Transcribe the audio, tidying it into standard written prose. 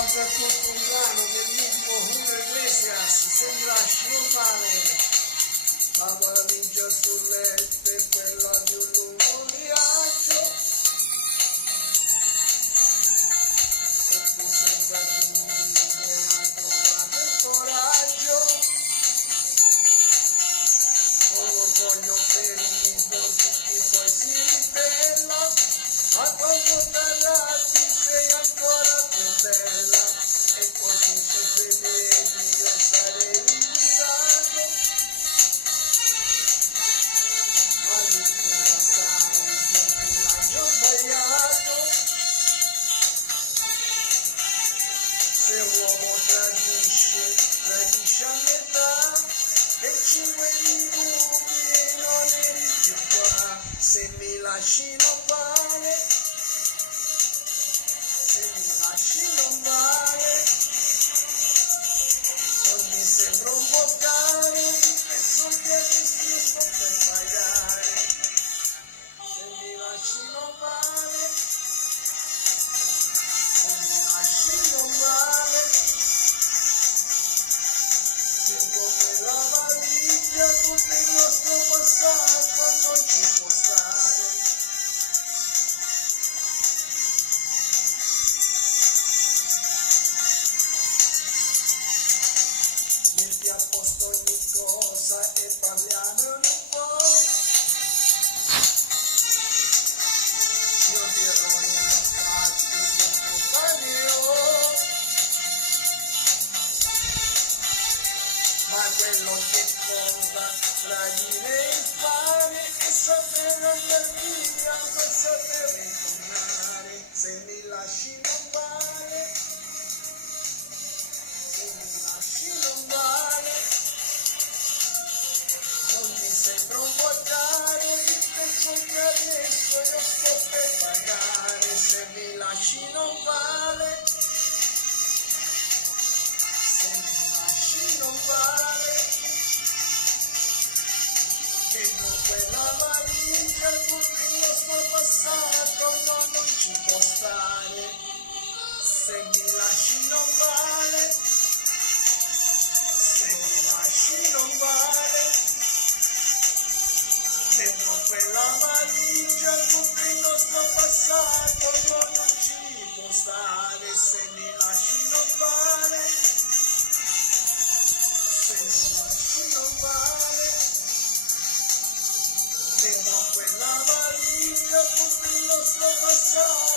Canta tutto un brano del mitico Julio Iglesias, se mi lasci non vale. La valigia sul letto è quella di un lungo viaggio e tu senza timore hai trovato il coraggio, con l'orgoglio ferito di chi poi si ribella, ma quando t'arrabbi sei ancora più bella e così se vedevi io sarei liquidato. Ma nessuno sai che l'ho sbagliato. Se l'uomo tradisce, tradisce a metà, e 5 minuti e non eri più qua. Se mi lasci non vale, se mi lasci non vale, non mi sembra un po' caro il prezzo che ti sto per pagare. Se mi lasci non vale, se mi lasci non vale, tengo quella valigia, tutto il nostro passato non ci può stare. Metti a posto ogni cosa e parliamo un po'. Io dirò gli infatti di compagno, ma quello che conta tradire il fare è sapere andare via, ma sapere tornare. Se mi lasci non vale, se mi lasci non vale, non mi sembra un po' caro il prezzo che adesso io sto per pagare. Se mi lasci non vale, se mi lasci non vale, che con quella valigia tutto il nostro passato non ci può stare. Se mi lasci non vale, se mi lasci non vale, dentro quella valigia tutto il nostro passato non ci può stare. Se mi lasci non vale, se mi lasci non vale, dentro quella valigia tutto il nostro passato